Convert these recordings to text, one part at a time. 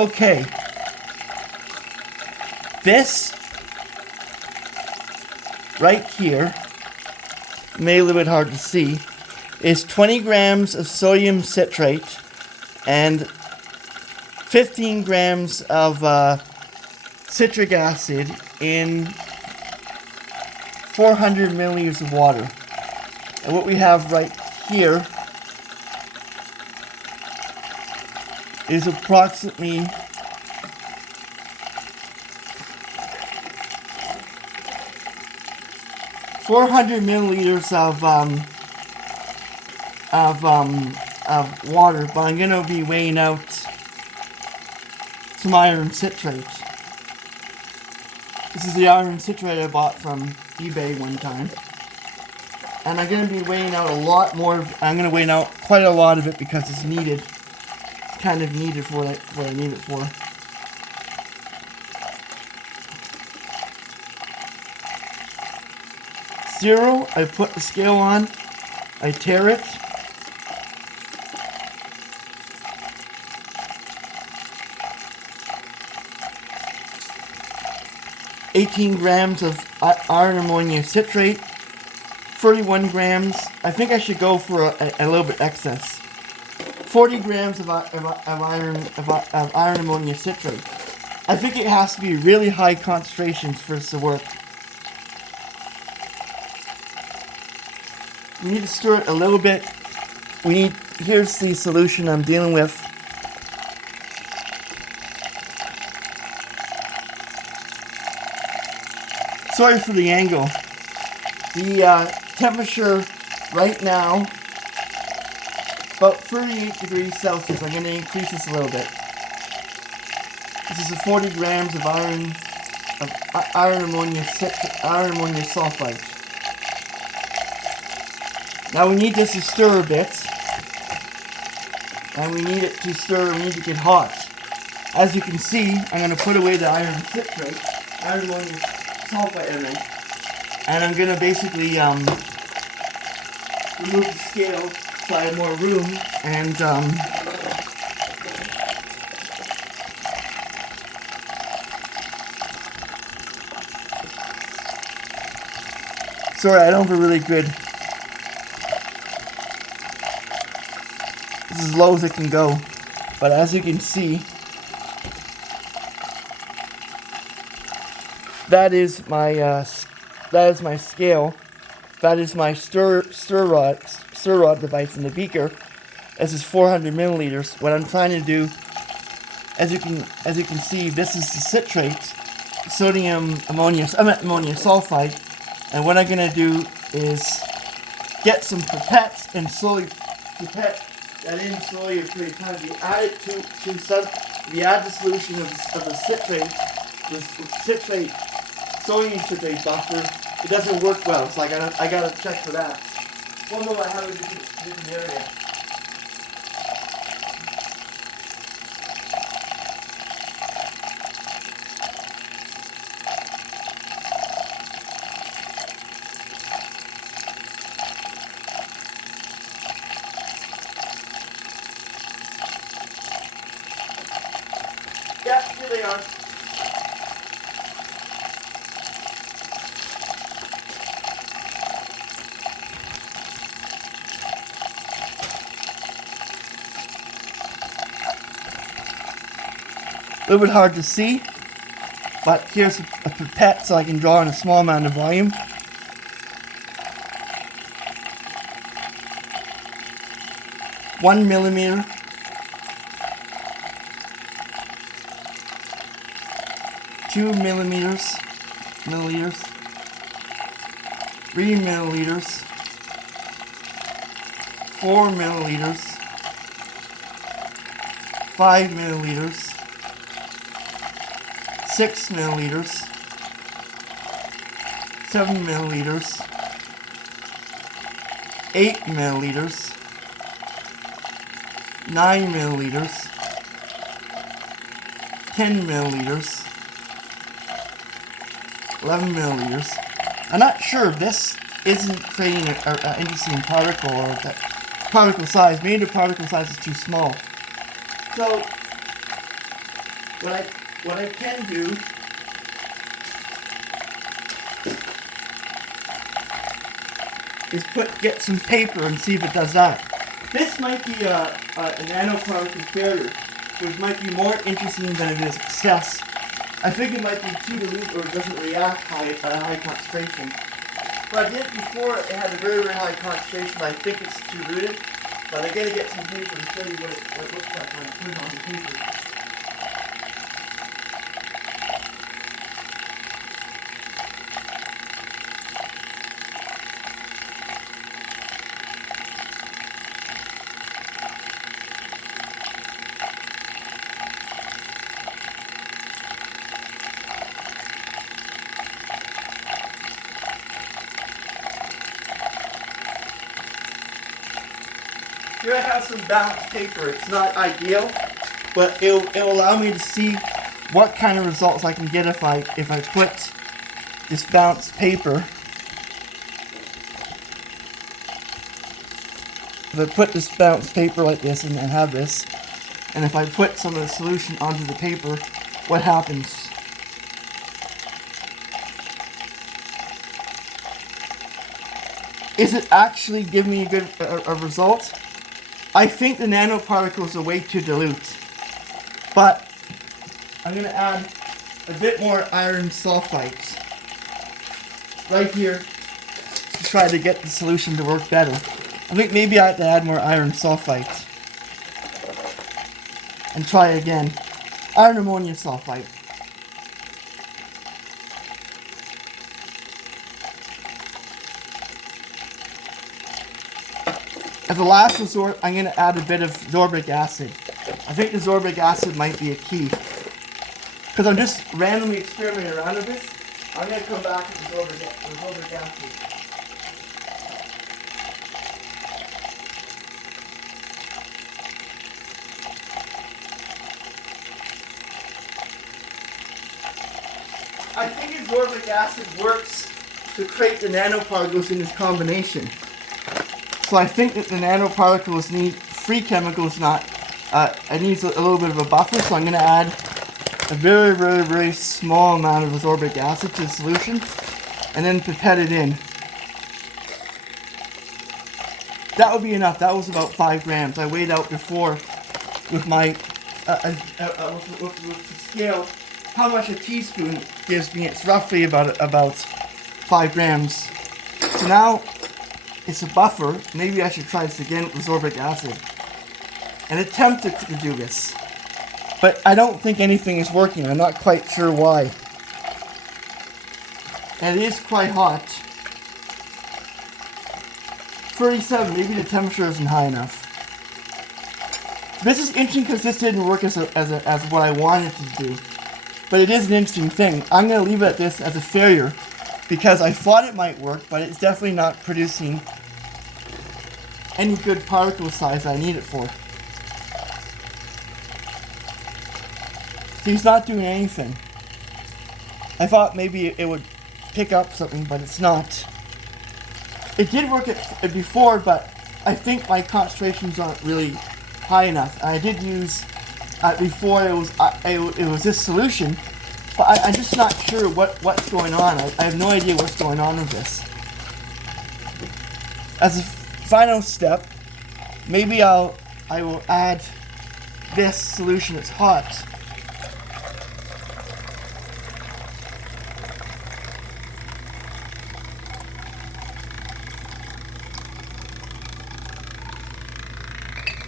Okay. This right here, maybe a little bit hard to see, is 20 grams of sodium citrate and 15 grams of citric acid in 400 milliliters of water. And what we have right here is approximately 400 milliliters of water, but I'm going to be weighing out some iron citrate. This is the iron citrate I bought from eBay one time. And I'm going to be weighing out a lot more. I'm going to weigh out quite a lot of it because it's needed. It's kind of needed for what I need it for. Zero, I put the scale on, I tare it. $18 grams of iron ammonium citrate, 31 grams. I think I should go for a little bit excess. 40 grams of iron ammonium citrate. I think it has to be really high concentrations for this to work. We need to stir it a little bit. Here's the solution I'm dealing with. Sorry for the angle. The temperature right now, about 38 degrees Celsius. I'm going to increase this a little bit. This is 40 grams of iron ammonium sulfate. Now we need this to stir a bit, and we need it to stir. We need to get hot. As you can see, I'm going to put away the iron ammonium sulfate in it, and I'm going to basically remove the scale so I have more room, and sorry, I don't have a really good. This is as low as it can go, but as you can see, that is my scale. That is my stir rod device in the beaker. This is 400 milliliters. What I'm trying to do, as you can see, this is the citrate, ammonium sulfide, and what I'm gonna do is get some pipettes and slowly pipette that in slowly a period of time. If you add it if you add the solution of the citrate, sodium citrate buffer, it doesn't work well. So I gotta check for that. One more I have a different area. Yeah, here they are. A little bit hard to see, but here's a pipette so I can draw in a small amount of volume. One millimeter. 2 milliliters, 3 milliliters, 4 milliliters, 5 milliliters, 6 milliliters, 7 milliliters, 8 milliliters, 9 milliliters, 10 milliliters, 11 milliliters. I'm not sure if this isn't creating an interesting particle or the particle size. Maybe the particle size is too small. So what I can do is get some paper and see if it does that. This might be a nanoparticle failure, which might be more interesting than it is success. I think it might be too dilute or it doesn't react at a high concentration. But I did it before, it had a very, very high concentration, but I think it's too diluted. But I gotta get some paper to show you what it looks like when I put it on the paper. Here I have some balanced paper. It's not ideal, but it'll allow me to see what kind of results I can get if I put this balanced paper. If I put this balanced paper like this and I have this, and if I put some of the solution onto the paper, what happens? Is it actually giving me a result? I think the nanoparticles are way too dilute, but I'm going to add a bit more iron sulfate right here to try to get the solution to work better. I think maybe I have to add more iron sulfate and try again. Iron ammonium sulfate. As a last resort, I'm going to add a bit of ascorbic acid. I think the ascorbic acid might be a key. Because I'm just randomly experimenting around with this, I'm going to come back with ascorbic acid. I think ascorbic acid works to create the nanoparticles in this combination. So I think that the nanoparticles need free chemicals, it needs a little bit of a buffer, so I'm going to add a very, very, very small amount of ascorbic acid to the solution, and then pipette it in. That would be enough. That was about 5 grams. I weighed out before with my with the scale how much a teaspoon gives me. It's roughly about 5 grams. So now it's a buffer. Maybe I should try this again with ascorbic acid and attempt to do this. But I don't think anything is working. I'm not quite sure why. And it is quite hot. 37, maybe the temperature isn't high enough. This is interesting because this didn't work as what I wanted to do. But it is an interesting thing. I'm going to leave it at this as a failure because I thought it might work, but it's definitely not producing any good particle size I need it for. He's not doing anything. I thought maybe it would pick up something, but it's not. It did work before, but I think my concentrations aren't really high enough. I did use before it was this solution, but I'm just not sure what's going on. I have no idea what's going on with this. As a final step, maybe I will add this solution that's hot.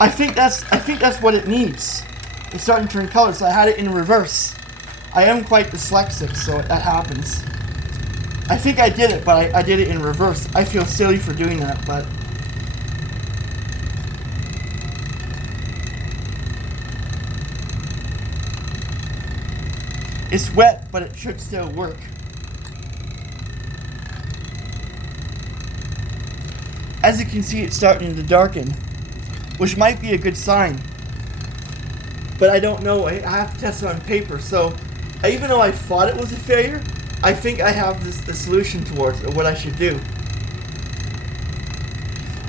I think that's what it needs. It's starting to turn color, so I had it in reverse. I am quite dyslexic, so that happens. I think I did it, but I did it in reverse. I feel silly for doing that, but it's wet, but it should still work. As you can see, it's starting to darken, which might be a good sign. But I don't know. I have to test it on paper. So even though I thought it was a failure, I think I have the solution towards it, or what I should do.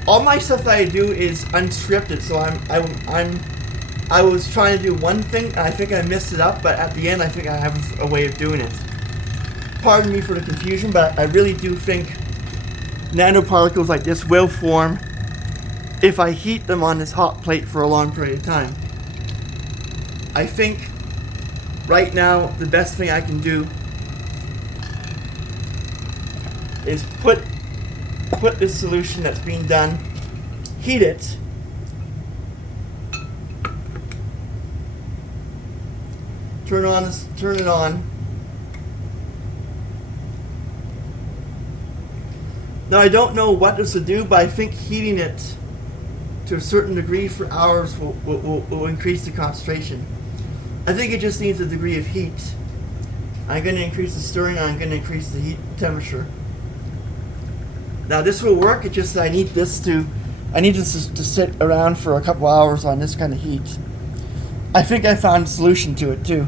All my stuff that I do is unscripted, so I was trying to do one thing, and I think I messed it up, but at the end I think I have a way of doing it. Pardon me for the confusion, but I really do think nanoparticles like this will form if I heat them on this hot plate for a long period of time. I think right now the best thing I can do is put this solution that's being done, heat it, turn it on. Now I don't know what this will do, but I think heating it to a certain degree for hours will increase the concentration. I think it just needs a degree of heat. I'm going to increase the stirring, and I'm going to increase the heat temperature. Now this will work, it's just that I need this to sit around for a couple hours on this kind of heat. I think I found a solution to it too.